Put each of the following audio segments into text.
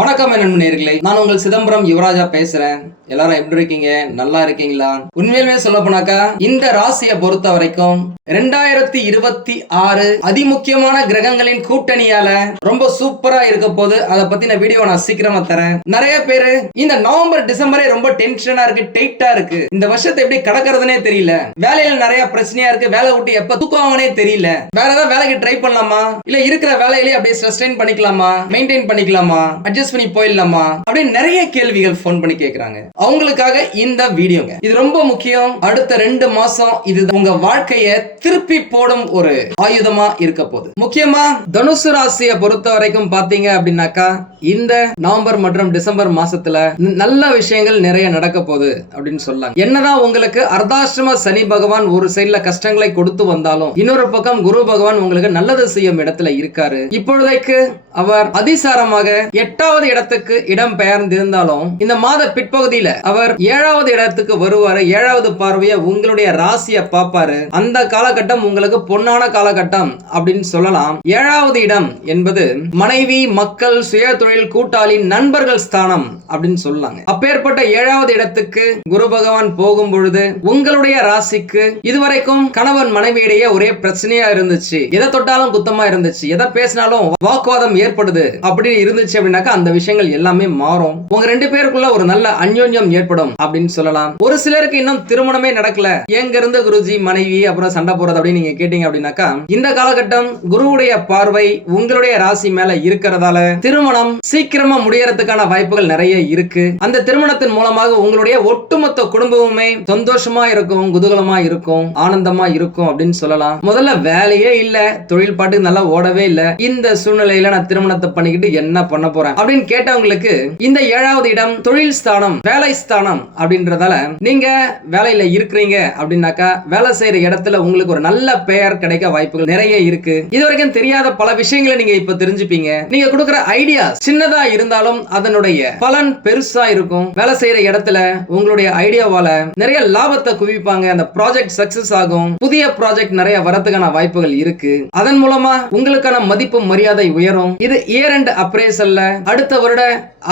வணக்கம் என் நண்பர்களே நான் உங்கள் சிதம்பரம் யுவராஜா பேசுறேன். எல்லாரும் எப்படி இருக்கீங்க? நல்லா இருக்கீங்களா? உண்மையிலுமே சொல்ல போனாக்கா இந்த ராசியை பொறுத்த வரைக்கும் ரெண்டாயிரத்தி இருபத்தி ஆறு அதிமுக்கியமான கிரகங்களின் கூட்டணியால ரொம்ப சூப்பரா இருக்க போது அதை பத்தின வீடியோ நான் சீக்கிரமா தரேன். நிறைய பேரு இந்த நவம்பர் டிசம்பரே ரொம்ப டென்ஷனா இருக்கு டைட்டா இருக்கு. இந்த வருஷத்தை எப்படி கடக்கிறதுனே தெரியல. வேலையில நிறைய பிரச்சனையா இருக்கு. வேலை விட்டு எப்ப தூக்குவாங்கன்னே தெரியல. வேற ஏதாவது வேலைக்கு ட்ரை பண்ணலாமா? இல்ல இருக்கிற வேலையிலேயே அப்படியே சஸ்டைன் பண்ணிக்கலாமா? மெயின்டைன் பண்ணிக்கலாமா? அட்ஜஸ்ட் பண்ணி போயிடலாமா? அப்படின்னு நிறைய கேள்விகள் ஃபோன் பண்ணி கேக்குறாங்க. அவங்களுக்காக இந்த வீடியோங்க. இது ரொம்ப முக்கியம். அடுத்த ரெண்டு மாசம் இது உங்க வாழ்க்கைய திருப்பி போடும் ஒரு ஆயுதமா இருக்க போகுது. முக்கியமா தனுசு ராசியை பொறுத்த வரைக்கும் பாத்தீங்க அப்படின்னாக்கா இந்த நவம்பர் மற்றும் டிசம்பர் மாசத்துல நல்ல விஷயங்கள் நிறைய நடக்க போகுது அப்படின்னு சொல்லாங்க. என்னதான் உங்களுக்கு அர்த்தாஷ்டம சனி பகவான் ஒரு சைடுல கஷ்டங்களை கொடுத்து வந்தாலும் இன்னொரு பக்கம் குரு பகவான் உங்களுக்கு நல்லது செய்யும் இடத்துல இருக்காரு. இப்பொழுதைக்கு அவர் அதிசாரமாக எட்டாவது இடத்துக்கு இடம் பெயர்ந்திருந்தாலும் இந்த மாத பிற்பகுதியில அவர் ஏழாவது இடத்துக்கு வருவாரு. ஏழாவது பார்வையை உங்களுடைய ராசியை பார்ப்பாரு. அந்த காலகட்டம் உங்களுக்கு பொன்னான காலகட்டம் அப்படின்னு சொல்லலாம். ஏழாவது இடம் என்பது மனைவி மக்கள் சுய தொழில் தொழில் கூட்டாளி நண்பர்கள் ஸ்தானம் அப்படின்னு சொல்லலாங்க அப்பேற்பட்ட ஏழாவது இடத்துக்கு குரு பகவான் போகும் பொழுது உங்களுடைய ராசிக்கு இதுவரைக்கும் கணவன் மனைவியிடையே ஒரே பிரச்சனையா இருந்துச்சு. எதை தொட்டாலும் குத்தமா இருந்துச்சு. எதை பேசினாலும் வாக்குவாதம் ஏற்படுது அப்படின்னு இருந்துச்சு அப்படின்னாக்கா அந்த விஷயங்கள் எல்லாமே மாறும். உங்க ரெண்டு பேருக்குள்ள ஒரு நல்ல அந்யோன்யம் ஏற்படும் அப்படின்னு சொல்லலாம். ஒரு சிலருக்கு இன்னும் திருமணமே நடக்கல. எங்க இருந்து குருஜி மனைவி அப்புறம் சண்டை போறது அப்படின்னு நீங்க கேட்டீங்க அப்படின்னாக்கா இந்த காலகட்டம் குருவுடைய பார்வை உங்களுடைய ராசி மேல இருக்கிறதால திருமணம் சீக்கிரமா முடியறதுக்கான வாய்ப்புகள் நிறைய இருக்கு. அந்த திருமணத்தின் மூலமாக உங்களுடைய ஒட்டுமொத்த குடும்பமுமே சந்தோஷமா இருக்கும் குதூகலமா இருக்கும் ஆனந்தமா இருக்கும் அப்படின்னு சொல்லலாம். முதல்ல வேலையே இல்ல தொழில் பாட்டு நல்லா ஓடவே இல்ல. இந்த சூழ்நிலையில நான் திருமணத்தை பண்ணிக்கிட்டு என்ன பண்ண போறேன்? அப்படின்னு கேட்டவங்களுக்கு இந்த ஏழாவது இடம் தொழில் ஸ்தானம் வேலை ஸ்தானம் அப்படின்றதால நீங்க வேலையில இருக்கிறீங்க அப்படின்னாக்கா வேலை செய்யற இடத்துல உங்களுக்கு ஒரு நல்ல பெயர் கிடைக்க வாய்ப்புகள் நிறைய இருக்கு. இது வரைக்கும் தெரியாத பல விஷயங்களை நீங்க இப்ப தெரிஞ்சுப்பீங்க. நீங்க கொடுக்குற ஐடியாஸ் சின்னதா இருந்தாலும் அதனுடைய பலன் பெருசா இருக்கும். வேலை செய்யற இடத்துல உங்களுடைய ஐடியாவால நிறைய லாபத்தை குவிப்பாங்க. அந்த ப்ராஜெக்ட் சக்சஸ் ஆகும். புதிய ப்ராஜெக்ட் நிறைய வரதுக்கான வாய்ப்புகள் இருக்கு. அதன் மூலமா உங்களுக்கான மதிப்பு மரியாதை உயரும். இது இயர் அண்ட் அப்ரேசல்ல அடுத்த வருட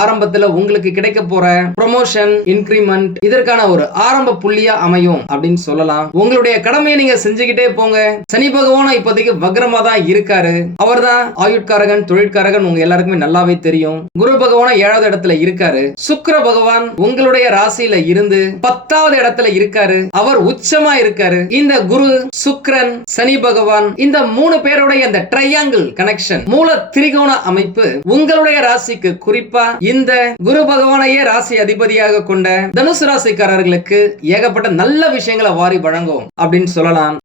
ஆரம்பத்துல உங்களுக்கு கிடைக்க போற ப்ரொமோஷன் இன்க்ரிமெண்ட் இதற்கான ஒரு ஆரம்ப புள்ளியா அமையும் அப்படின்னு சொல்லலாம். உங்களுடைய கடமையை நீங்க செஞ்சுக்கிட்டே போங்க. சனி பகவான இப்போதைக்கு வக்ரமா தான் இருக்காரு. அவர்தான் ஆயுட்காரகன் தொழிற்காரகன். உங்க எல்லாருக்குமே நல்லாவே தெரியும். குரு பகவானும் ஏழாவது இடத்துல இருக்காரு. சுக்கர பகவான் உங்களுடைய ராசியில இருந்து பத்தாவது இடத்துல இருக்காரு. அவர் உச்சமா இருக்காரு. இந்த குரு சுக்ரன் சனி பகவான் இந்த மூணு பேருடைய இந்த ட்ரையாங்கிள் கனெக்ஷன் மூல திரிகோண அமைப்பு உங்களுடைய ராசிக்கு குறிப்பா இந்த குரு பகவானையே ராசி அதிபதியாக கொண்ட தனுசு ராசிக்காரர்களுக்கு ஏகப்பட்ட நல்ல விஷயங்களை வாரி வழங்கும் அப்படின்னு சொல்லலாம்.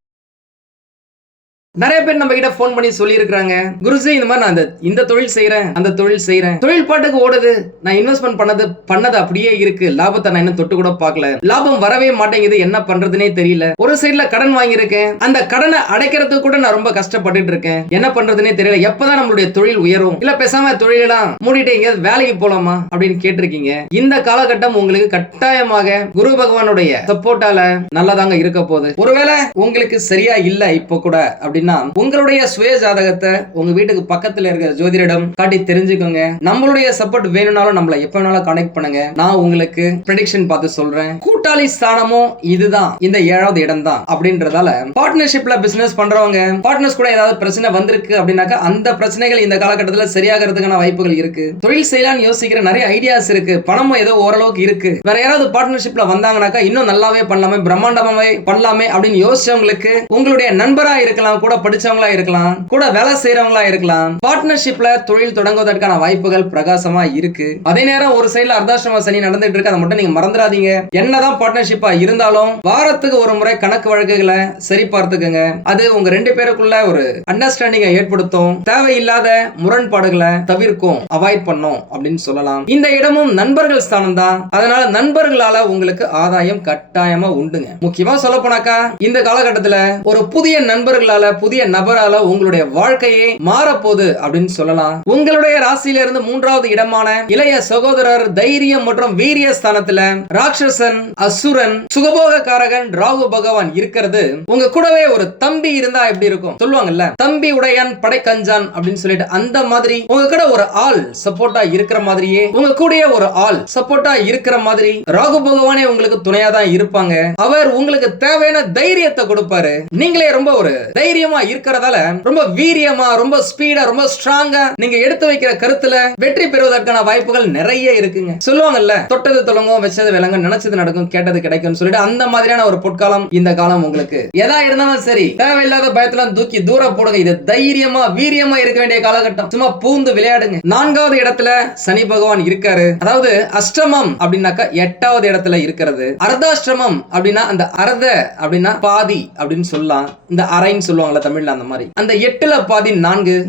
நிறைய பேர் நம்ம கிட்ட போன் பண்ணி சொல்லிருக்காங்க குருஜி இந்த மாதிரி நான் இந்த இந்த தொழில் செய்யறேன் அந்த தொழில் செய்றேன். தொழில் பாட்டுக்கு ஓடுது. நான் இன்வெஸ்ட்மெண்ட் பண்ணது பண்ணது அப்படியே இருக்கு. லாபத்தை நான் இன்னும் தொட்டு கூட பார்க்கல. லாபம் வரவே மாட்டேங்குது. என்ன பண்றதுனே தெரியல. ஒரு சைடுல கடன் வாங்கியிருக்கேன். அந்த கடனை அடைக்கிறதுக்கு கூட நான் ரொம்ப கஷ்டப்பட்டுட்டு இருக்கேன். என்ன பண்றதுனே தெரியல. எப்பதான் நம்மளுடைய தொழில் உயரும்? இல்ல பேசாம தொழிலெல்லாம் மூடிட்டு எங்கேயாவது வேலைக்கு போலாமா? அப்படின்னு கேட்டிருக்கீங்க. இந்த காலகட்டம் உங்களுக்கு கட்டாயமாக குரு பகவானுடைய சப்போர்ட்டால நல்லதாங்க இருக்க போகுது. ஒருவேளை உங்களுக்கு சரியா இல்ல இப்போ கூட அப்படி அப்படின்னா உங்களுடைய சுய ஜாதகத்தை உங்க வீட்டுக்கு பக்கத்துல இருக்கிற ஜோதிடரிடம் காட்டி தெரிஞ்சுக்கோங்க. நம்மளுடைய சப்போர்ட் வேணும்னாலும் நம்மள எப்ப வேணாலும் கனெக்ட் பண்ணுங்க. நான் உங்களுக்கு ப்ரெடிக்ஷன் பார்த்து சொல்றேன். கூட்டாளி ஸ்தானமும் இதுதான். இந்த ஏழாவது இடம் தான் அப்படின்றதால பார்ட்னர்ஷிப்ல பிசினஸ் பண்றவங்க பார்ட்னர்ஸ் கூட ஏதாவது பிரச்சனை வந்திருக்கு அப்படின்னாக்கா அந்த பிரச்சனைகள் இந்த காலகட்டத்துல சரியாகிறதுக்கான வாய்ப்புகள் இருக்கு. தொழில் செய்யலாம்னு யோசிக்கிற நிறைய ஐடியாஸ் இருக்கு. பணமும் ஏதோ ஓரளவுக்கு இருக்கு. வேற யாராவது பார்ட்னர்ஷிப்ல வந்தாங்கனாக்கா இன்னும் நல்லாவே பண்ணலாமே பிரம்மாண்டமாவே பண்ணலாமே அப்படின்னு யோசிச்சவங்களுக்கு உங்களுடைய நண்பரா இருக்கலாம் கூட படிச்சவங்களா இருக்கலாம் கூட வேலை செய்யறவங்களா இருக்கலாம் பார்ட்னர்ஷிப்ல தொழில் தொடங்குவதற்கான வாய்ப்புகள் பிரகாசமா இருக்கு. அதே நேரம் ஒரு சைடுல அர்த்தாசிரம சனி நடந்துட்டு இருக்கு அதை மட்டும் நீங்க மறந்துடாதீங்க. என்னதான் பார்ட்னர்ஷிப்பா இருந்தாலும் வாரத்துக்கு ஒரு முறை கணக்கு வழக்குகளை சரி பார்த்துக்கங்க அது உங்க ரெண்டு பேருக்குள்ள ஒரு அண்டர்ஸ்டாண்டிங்கை ஏற்படுத்தும். தேவையில்லாத முரண்பாடுகளை தவிர்க்கும் அவாய்ட் பண்ணும் அப்படின்னு சொல்லலாம். இந்த இடமும் நண்பர்கள் ஸ்தானம் தான். அதனால நண்பர்களால உங்களுக்கு ஆதாயம் கட்டாயமா உண்டுங்க. முக்கியமா சொல்ல போனாக்கா இந்த காலகட்டத்துல ஒரு புதிய நண்பர்களால புதிய நபரால உங்களுடைய வாழ்க்கையே மாறப்போகுது அப்படின்னு சொல்லலாம். உங்களுடைய ராசியில இருந்து மூன்றாவது இடமான இளைய சகோதரர் தைரியம் மற்றும் வீரிய ஸ்தானத்துல ராட்சசன் அசுரன் சுகபோகக்காரகன் ராகு பகவான் இருக்கிறது. உங்க கூடவே ஒரு தம்பி இருந்தா எப்படி இருக்கும்? சொல்லுவாங்கல்ல தம்பி உடையான் படைக்கஞ்சான் அப்படின்னு சொல்லிட்டு அந்த மாதிரி உங்க கூட ஒரு ஆள் சப்போர்ட்டா இருக்கிற மாதிரியே உங்க கூட ஒரு ஆள் சப்போர்ட்டா இருக்கிற மாதிரி ராகு பகவானே உங்களுக்கு துணையா தான் இருப்பாங்க. அவர் உங்களுக்கு தேவையான தைரியத்தை கொடுப்பாரு. நீங்களே ரொம்ப ஒரு தைரியம் இருக்கிறதால ரொம்ப வீரியமா ரொம்ப ஸ்பீடா ரொம்ப ஸ்ட்ராங்கா நீங்க எடுத்து வைக்கிற கருத்துல வெற்றி பெறுவதற்கான வாய்ப்புகள் நிறைய இருக்குங்க. சொல்லுவாங்கல்ல தொட்டது தொடங்கும் வச்சது விளங்க நினைச்சது நடக்கும் கேட்டது கிடைக்கும் சொல்லிட்டு அந்த மாதிரியான ஒரு பொற்காலம் இந்த காலம் உங்களுக்கு. எதா இருந்தாலும் சரி தேவையில்லாத பயத்துல தூக்கி தூர போடுங்க. இது தைரியமா வீரியமா இருக்க வேண்டிய காலகட்டம். சும்மா பூந்து விளையாடுங்க. நான்காவது இடத்துல சனி பகவான் இருக்காரு. அதாவது அஷ்டமம் அப்படின்னாக்கா எட்டாவது இடத்துல இருக்கிறது. அர்த்தாஷ்டமம் அப்படின்னா அந்த அர்த அப்படின்னா பாதி அப்படின்னு சொல்லலாம். இந்த அரைன்னு சொல்லுவாங்களா தமிழ்ல அந்த மாதிரி. அந்த எட்டுல பாதி நான்கு.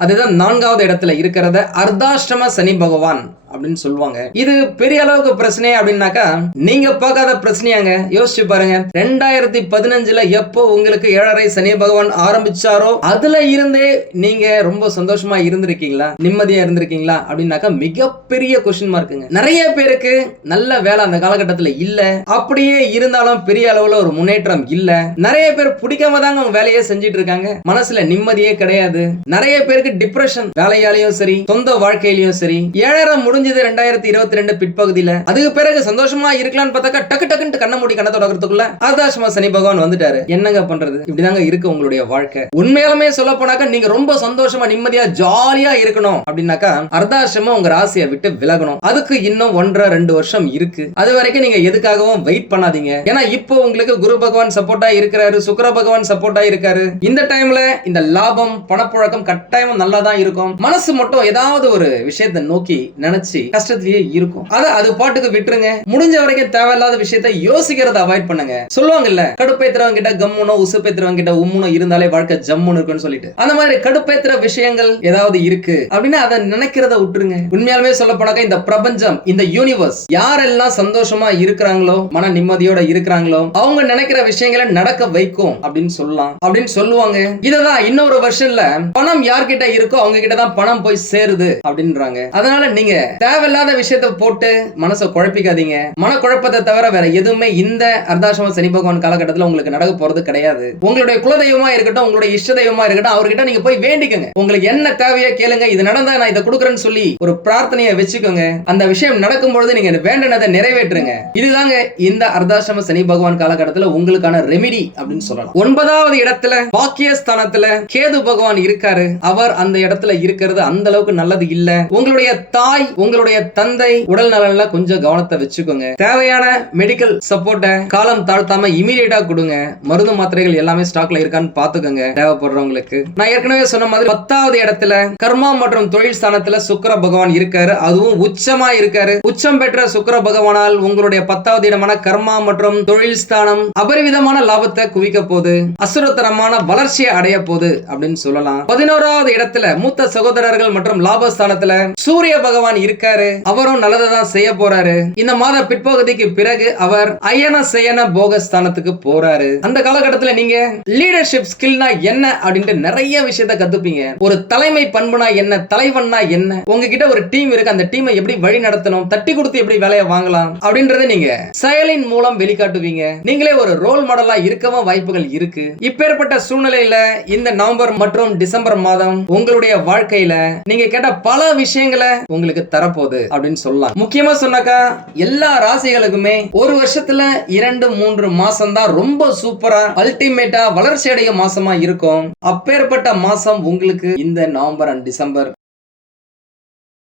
அதுதான் நான்காவது இடத்துல இருக்கிறத அர்த்தாஷ்டம சனி பகவான் அப்படின்னு சொல்லுவாங்க. இது பெரிய அளவுக்கு பிரச்சனை அப்படின்னாக்கா நீங்க பார்க்காத பிரச்சனையாங்க. யோசிச்சு பாருங்க. ரெண்டாயிரத்தி பதினஞ்சுல எப்போ உங்களுக்கு ஏழரை சனி பகவான் ஆரம்பிச்சாரோ அதுல இருந்தே நீங்க ரொம்ப சந்தோஷமா இருந்திருக்கீங்களா? நிம்மதியா இருந்திருக்கீங்களா? அப்படின்னாக்கா மிகப்பெரிய கொஸ்டின் மார்க்குங்க நிறைய பேருக்கு நல்ல வேலை அந்த காலகட்டத்துல இல்ல. அப்படியே இருந்தாலும் பெரிய அளவுல ஒரு முன்னேற்றம் இல்ல. நிறைய பேர் பிடிக்காம தாங்க அவங்க வேலையே செஞ்சிட்டு இருக்காங்க. மனசுல நிம்மதியே கிடையாது. நிறைய பேருக்கு டிப்ரெஷன் வேலையாலையும் சரி சொந்த வாழ்க்கையிலயும் சரி. ஏழரை முடிஞ்சது ரெண்டாயிரத்தி இருபத்தி ரெண்டு பிற்பகுதியில. அதுக்கு பிறகு சந்தோஷமா இருக்கலாம்னு பார்த்தாக்கா டக்கு டக்குன்னு கண்ண மூடி கண்ண தொடக்கிறதுக்குள்ள அர்தாசமா சனி பகவான் வந்துட்டாரு. என்னங்க பண்றது? இப்படிதாங்க இருக்கு உங்களுடைய வாழ்க்கை. உண்மையாலுமே சொல்ல போனாக்கா நீங்க ரொம்ப சந்தோஷமா நிம்மதியா ஜாலியா இருக்கணும். அப்படின்னாக்கா அர்த்தாசிரமம் உங்க ராசியை விட்டு விலகணும். அதுக்கு இன்னும் ஒன்றரை ரெண்டு வருஷம் இருக்கு. அது வரைக்கும் நீங்க எதுக்காகவும் வெயிட் பண்ணாதீங்க. ஏன்னா இப்போ உங்களுக்கு குரு பகவான் சப்போர்ட்டா இருக்கிறாரு சுக்கர பகவான் சப்போர்ட்டா இருக்காரு. இந்த டைம்ல இந்த லாபம் பணப்புழக்கம் கட்டாயம் நல்லா தான் இருக்கும். மனசு மட்டும் ஏதாவது ஒரு விஷயத்தை நோக்கி நினைச்சு கஷ்டத்திலேயே இருக்கும். அதை அது பாட்டுக்கு விட்டுருங்க. முடிஞ்ச வரைக்கும் தேவையில்லாத விஷயத்த யோசிக்கிறத அவாய்ட் பண்ணுங்க. சொல்லுவாங்கல்ல கடுப்பேத்துறவங்க கிட்ட கம்முனோ உசுப்பேத்துறவங்க கிட்ட உம்முனோ இருந்தாலே வாழ்க்கை ஜம்முன்னு இருக்குன்னு சொல்லிட்டு. அந்த மாதிரி கடுப்பேத்துற விஷயங்கள் ஏதாவது இருக்கு அப்படின்னு அதை நினைக்கிறத விட்டுருங்க. உண்மையாலுமே சொல்ல போனாக்கா இந்த பிரபஞ்சம் இந்த யூனிவர்ஸ் யாரெல்லாம் சந்தோஷமா இருக்கிறாங்களோ மன நிம்மதியோட இருக்கிறாங்களோ அவங்க நினைக்கிற விஷயங்களை நடக்க வைக்கும் அப்படின்னு சொல்லலாம். அப்படின்னு சொல்லுவாங்க. இததான் இன்னொரு வருஷன்ல பணம் யார்கிட்ட இருக்கோ அவங்க கிட்ட தான் பணம் போய் சேருது அப்படின்றாங்க. அதனால நீங்க தேவையில்லாத விஷயத்த போட்டு மனசை குழப்பிக்காதீங்க. மனக்குழப்பத்தை தவிர வேற எதுவுமே இந்த அர்த்தாசிரம சனி பகவான் காலகட்டத்தில் உங்களுக்கு நடக்க போறது கிடையாது. உங்களுடைய குலதெய்வமா இருக்கட்டும் உங்களுடைய இஷ்ட தெய்வமா இருக்கட்டும் அவர்கிட்ட நீங்க போய் வேண்டிக்கோங்க. உங்களுக்கு என்ன தேவையோ கேளுங்க. இது நடந்தா நான் இதை கொடுக்குறேன்னு சொல்லி ஒரு பிரார்த்தனையை வச்சுக்கோங்க. அந்த விஷயம் நடக்கும் பொழுது நீங்க வேண்டினதை நிறைவேற்றுங்க. இதுதாங்க இந்த அர்த்தாசிரம சனி பகவான் காலகட்டத்தில் உங்களுக்கான ரெமிடி அப்படின்னு சொல்லலாம். ஒன்பதாவது இடத்துல பாக்கியஸ்தானத்துல கேது பகவான் இருக்காரு. அவர் அந்த இடத்துல இருக்கிறது அந்த அளவுக்கு நல்லது இல்ல. உங்களுடைய தாய் உங்களுடைய தந்தை உடல் நலன்ல கொஞ்சம் கவனத்தை வச்சுக்கோங்க. தேவையான மெடிக்கல் சப்போர்ட்டை காலம் தாழ்த்தாம இமீடியட்டா கொடுங்க. மருந்து மாத்திரைகள் எல்லாமே ஸ்டாக்ல இருக்கான்னு பாத்துக்கோங்க தேவைப்படுறவங்களுக்கு. நான் ஏற்கனவே சொன்ன மாதிரி பத்தாவது இடத்துல கர்மா மற்றும் தொழில் ஸ்தானத்துல சுக்கிர பகவான் இருக்காரு. அதுவும் உச்சமா இருக்காரு. உச்சம் பெற்ற சுக்கிர பகவானால் உங்களுடைய பத்தாவது இடமான கர்மா மற்றும் தொழில் ஸ்தானம் அபரிவிதமான லாபத்தை குவிக்க போகுது. அசுரத்தனமான வளர்ச்சியை அடைய போகுது அப்படின்னு சொல்லலாம். பதினோராவது இடத்துல மூத்த சகோதரர்கள் மற்றும் லாபஸ்தானத்துல சூரிய பகவான் இருக்காரு. அவரும் நல்லதான் செய்ய போறாரு. இந்த மாத பிற்பகுதிக்கு பிறகு அவர் அயன சயன போகஸ்தானத்துக்கு போறாரு. அந்த காலகட்டத்துல நீங்க லீடர்ஷிப் ஸ்கில்னா என்ன அப்படின்ட்டு நிறைய விஷயத்த கத்துப்பீங்க. ஒரு தலைமை பண்புனா என்ன தலைவன்னா என்ன உங்ககிட்ட ஒரு டீம் இருக்கு அந்த டீமை எப்படி வழி நடத்தணும் தட்டி கொடுத்து எப்படி வேலையை வாங்கலாம் அப்படின்றத நீங்க செயலின் மூலம் வெளிக்காட்டுவீங்க. நீங்களே ஒரு ரோல் மாடலா இருக்கவும் வாய்ப்புகள் இருக்கு. இப்பேற்பட்ட சூழ்நிலையில இந்த நவம்பர் மற்றும் டிசம்பர் மாதம் உங்களுடைய வாழ்க்கையில நீங்க கேட்ட பல விஷயங்களை உங்களுக்கு தரப்போகுது அப்படின்னு சொல்லலாம். முக்கியமா சொன்னாக்கா எல்லா ராசிகளுக்குமே ஒரு வருஷத்துல இரண்டு மூன்று மாசம் தான் ரொம்ப சூப்பரா அல்டிமேட்டா வளர்ச்சி அடைய மாசமா இருக்கும். அப்பேற்பட்ட மாசம் உங்களுக்கு இந்த நவம்பர் அண்ட் டிசம்பர்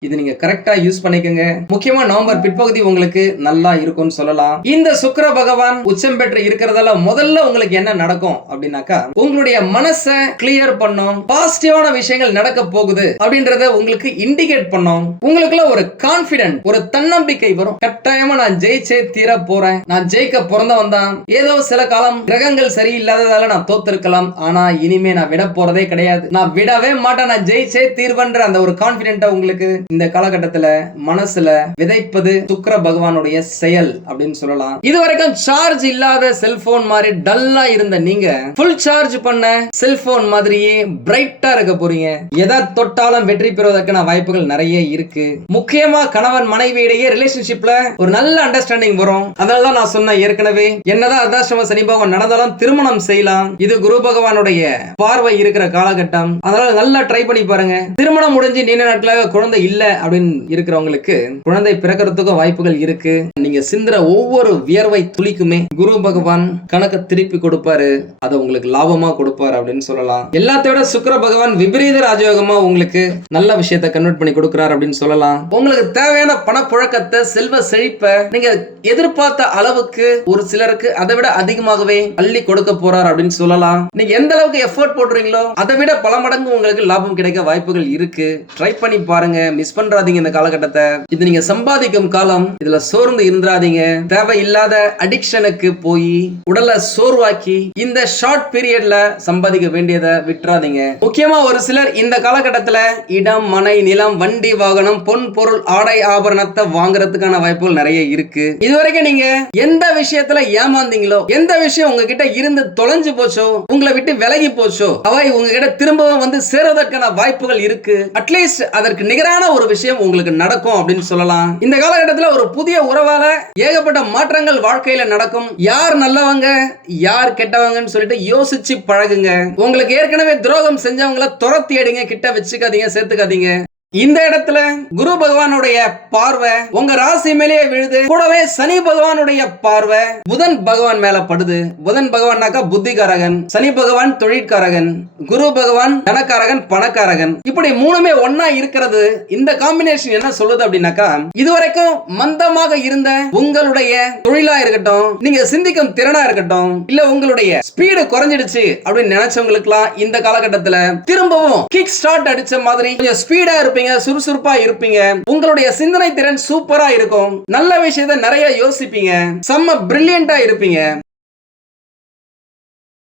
இது நீங்க கரெக்டா யூஸ் பண்ணிக்கோங்க. முக்கியமா நவம்பர் பிற்பகுதி உங்களுக்கு நல்லா இருக்கும்னு சொல்லலாம். இந்த சுக்கிர பகவான் உச்சம் பெற்று இருக்கிறதால முதல்ல உங்களுக்கு என்ன நடக்கும் அப்படின்னாக்கா உங்களுடைய மனசை கிளியர் பண்ணும் பாசிட்டிவான விஷயங்கள் நடக்க போகுது அப்படின்றத உங்களுக்கு இண்டிகேட் பண்ணும். உங்களுக்குள்ள ஒரு கான்பிடன்ட் ஒரு தன்னம்பிக்கை வரும். கட்டாயமா நான் ஜெயிச்சே தீர போறேன். நான் ஜெயிக்க பிறந்தவன் தான். ஏதோ சில காலம் கிரகங்கள் சரியில்லாததால நான் தோத்திருக்கலாம். ஆனா இனிமே நான் விட போறதே கிடையாது. நான் விடவே மாட்டேன். நான் ஜெயிச்சே தீர்வன்ற அந்த ஒரு கான்பிடென்ட்டை உங்களுக்கு இந்த காலகட்டத்துல மனசுல விதைப்பது சுக்கர பகவானுடைய செயல் அப்படின்னு சொல்லலாம். இது வரைக்கும் சார்ஜ் இல்லாத செல்போன் மாதிரி டல்லா இருந்த நீங்க ஃபுல் சார்ஜ் பண்ண செல்போன் மாதிரியே பிரைட்டா இருக்க போறீங்க. எதை தொட்டாலும் வெற்றி பெறுவதற்கான வாய்ப்புகள் நிறைய இருக்கு. முக்கியமா கணவன் மனைவியிடையே ரிலேஷன்ஷிப்ல ஒரு நல்ல அண்டர்ஸ்டாண்டிங் வரும். அதனாலதான் நான் சொன்னேன் ஏற்கனவே என்னதான் அர்த்தாசிரம சனி பகவான் நடந்தாலும் திருமணம் செய்யலாம். இது குரு பகவானுடைய பார்வை இருக்கிற காலகட்டம். அதனால நல்லா ட்ரை பண்ணி பாருங்க. திருமணம் முடிஞ்சு நீண்ட நாட்களாக குழந்தை இல்ல அப்படின்னு இருக்கிறவங்களுக்கு குழந்தை பிறக்கிறதுக்கும் வாய்ப்புகள் இருக்கு. நீங்க சிந்துற ஒவ்வொரு வியர்வை துளிக்குமே குரு பகவான் கணக்க திருப்பி கொடுப்பாரு. அதை உங்களுக்கு லாபமா கொடுப்பாரு அப்படின்னு சொல்லலாம். எல்லாத்தையோட சுக்கர பகவான் விபரீத ராஜயோகமா உங்களுக்கு நல்ல விஷயத்தை கன்வெர்ட் பண்ணி கொடுக்குறாரு அப்படின்னு சொல்லலாம். உங்களுக்கு தேவையான பணப்புழக்கத்தை செல்வ செழிப்பை நீங்க எதிர்பார்த்த அளவுக்கு ஒரு சிலருக்கு அதை விட அதிகமாகவே அள்ளி கொடுக்க போறார் அப்படின்னு சொல்லலாம். நீங்க எந்த அளவுக்கு எஃபோர்ட் போடுறீங்களோ அதை விட பல மடங்கு உங்களுக்கு லாபம் கிடைக்க வாய்ப்புகள் இருக்கு. ட்ரை பண்ணி பாருங்க மிஸ் பண்றாதீங்க இந்த காலகட்டத்தை. இது நீங்க சம்பாதிக்கும் காலம் இதுல சோர்ந்து இருந்துராதீங்க தேவையில்லாத அடிக்ஷனுக்கு போய் உடலை சோர்வாக்கி இந்த ஷார்ட் பீரியட்ல சம்பாதிக்க வேண்டியதை விட்டுறாதீங்க. முக்கியமா ஒரு சிலர் இந்த காலகட்டத்துல இடம் மனை நிலம் வண்டி வாகனம் பொன் பொருள் ஆடை ஆபரணத்தை வாங்குறதுக்கான வாய்ப்புகள் நிறைய இருக்கு. இதுவரைக்கும் நீங்க எந்த விஷயத்துல ஏமாந்தீங்களோ எந்த விஷயம் உங்ககிட்ட இருந்து தொலைஞ்சு போச்சோ உங்களை விட்டு விலகி போச்சோ அவை உங்ககிட்ட திரும்பவும் வந்து சேர்வதற்கான வாய்ப்புகள் இருக்கு. அட்லீஸ்ட் அதற்கு நிகரான ஒரு விஷயம் உங்களுக்கு நடக்கும் அப்படின்னு சொல்லலாம். இந்த காலகட்டத்தில் ஒரு புதிய உறவால ஏகப்பட்ட மாற்றங்கள் வாழ்க்கையில நடக்கும். யார் நல்லவங்க யார் கெட்டவங்கன்னு சொல்லிட்டு யோசிச்சு பழகுங்க. உங்களுக்கு ஏற்கனவே துரோகம் செஞ்சவங்கள துரத்தி அடிங்க கிட்ட வச்சுக்காதீங்க சேர்த்துக்காதீங்க. இந்த இடத்துல குரு பகவானுடைய பார்வை உங்க ராசி மேலேயே விழுது. கூடவே சனி பகவானுடைய பார்வை புதன் பகவான் மேல படுது. புதன் பகவான்னாக்கா புத்திகாரகன் சனி பகவான் தொழிற்காரகன் குரு பகவான் தனக்காரகன் பணக்காரகன். இப்படி மூணுமே ஒன்னா இருக்கிறது. இந்த காம்பினேஷன் என்ன சொல்லுது அப்படின்னாக்கா இதுவரைக்கும் மந்தமாக இருந்த உங்களுடைய தொழிலா இருக்கட்டும் நீங்க சிந்திக்கும் திறனா இருக்கட்டும் இல்ல உங்களுடைய ஸ்பீடு குறைஞ்சிடுச்சு அப்படின்னு நினைச்சவங்களுக்குலாம் இந்த காலகட்டத்துல திரும்பவும் கிக் ஸ்டார்ட் அடிச்ச மாதிரி கொஞ்சம் ஸ்பீடா இருப்பீங்க. சுறுசுறுப்பா இருப்பீங்க. உங்களுடைய சிந்தனை திறன் சூப்பரா இருக்கும். நல்ல விஷயத்தை நிறைய யோசிப்பீங்க. செம்ம பிரில்லியண்டா இருப்பீங்க.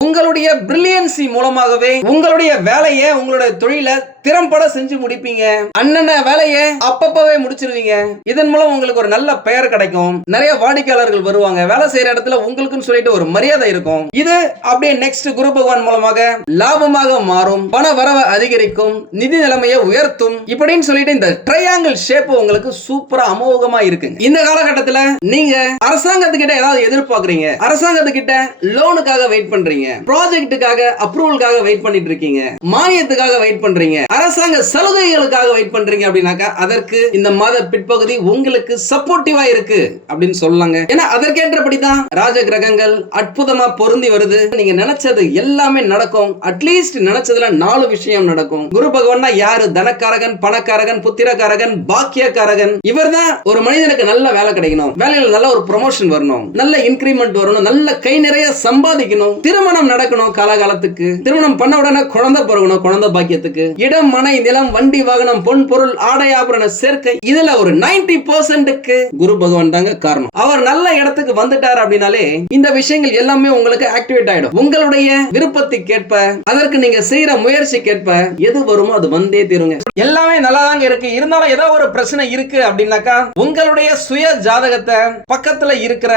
உங்களுடைய பிரில்லியன்சி மூலமாகவே உங்களுடைய வேலையை உங்களுடைய தொழிலை திறம்பட செஞ்சு முடிப்பீங்க. அண்ணன வேலையை அப்பப்பவே முடிச்சிருவீங்க. இதன் மூலம் உங்களுக்கு ஒரு நல்ல பெயர் கிடைக்கும். நிறைய வாடிக்கையாளர்கள் வருவாங்க. வேலை செய்யற இடத்துல உங்களுக்குன்னு சொல்லிட்டு ஒரு மரியாதை இருக்கும். இது அப்படியே நெக்ஸ்ட் குரு பகவான் மூலமாக லாபமாக மாறும். பண வரவை அதிகரிக்கும். நிதி நிலைமையை உயர்த்தும். இப்படின்னு சொல்லிட்டு இந்த ட்ரையாங்கிள் ஷேப் உங்களுக்கு சூப்பரா அமோகமா இருக்கு இந்த காலகட்டத்துல நீங்க அரசாங்கத்துக்கிட்ட ஏதாவது எதிர்பார்க்கறீங்க. அரசாங்கத்துக்கிட்ட லோனுக்காக வெயிட் பண்றீங்க. ப்ராஜெக்ட்டுக்காக அப்ரூவலுக்காக வெயிட் பண்ணிட்டு இருக்கீங்க. மானியத்துக்காக வெயிட் பண்றீங்க. அரசாங்க சலுகைகளுக்காக வெயிட் பண்றீங்க அப்படின்னாக்கா அதற்கு இந்த மாத பிற்பகுதி உங்களுக்கு சப்போர்ட்டிவா இருக்கு அப்படின்னு சொல்லலாங்க. ஏன்னா அதற்கேற்றபடி தான் ராஜ கிரகங்கள் அற்புதமா பொருந்தி வருது. நீங்க நினைச்சது எல்லாமே நடக்கும். அட்லீஸ்ட் நினைச்சதுல நாலு விஷயம் நடக்கும். குரு பகவான் யாரு? தனக்காரகன் பணக்காரகன் புத்திரக்காரகன் பாக்கியக்காரகன். இவர் தான் ஒரு மனிதனுக்கு நல்ல வேலை கிடைக்கணும். வேலையில நல்ல ஒரு ப்ரொமோஷன் வரணும். நல்ல இன்கிரிமெண்ட் வரணும். நல்ல கை நிறைய சம்பாதிக்கணும். திருமணம் நடக்கணும் காலகாலத்துக்கு. திருமணம் பண்ண உடனே குழந்தை பிறகணும் குழந்தை பாக்கியத்துக்கு. இடம் மனை நிலம் வண்டி வாகனம் பொன் பொருள் ஆடை ஆபரண சேர்க்கை இதுல ஒரு நைன்டி பர்சன்ட்டுக்கு குரு பகவான் தாங்க காரணம். அவர் நல்ல இடத்துக்கு வந்துட்டார் அப்படின்னாலே இந்த விஷயங்கள் எல்லாமே உங்களுக்கு ஆக்டிவேட் ஆயிடும். உங்களுடைய விருப்பத்தை கேட்ப அதற்கு நீங்க செய்யற முயற்சி கேட்ப எது வருமோ அது வந்தே தீருங்க. எல்லாமே நல்லா தாங்க இருக்கு. இருந்தாலும் ஏதோ ஒரு பிரச்சனை இருக்கு அப்படின்னாக்கா உங்களுடைய சுய ஜாதகத்தை பக்கத்துல இருக்கிற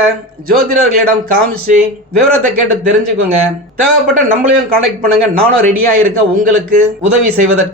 ஜோதிடர்களிடம் காமிச்சு விவரத்தை கேட்டு தெரிஞ்சுக்கோங்க. தேவைப்பட்ட நம்மளையும் கான்டாக்ட் பண்ணுங்க. நானும் ரெடியா இருக்கேன். உங்களுக்கு உதவி செய்வதற்கு.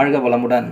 வாழ்க வளமுடன்.